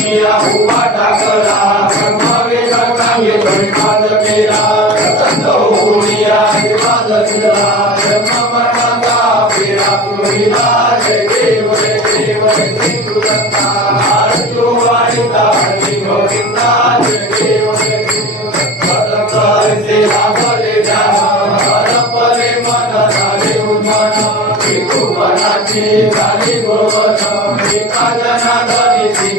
हरे मुनिया उभा टाकला ब्रह्मवेद कांगे पाद केला संत मुनिया वाद केला ब्रह्म मर्माचा पेरा तुहिला जय देव जय देव श्री गुरुदत्ता आरती गोविंदा जय देव उन्मन भिकू मनाची झाली गोवन एका जना धरी श्री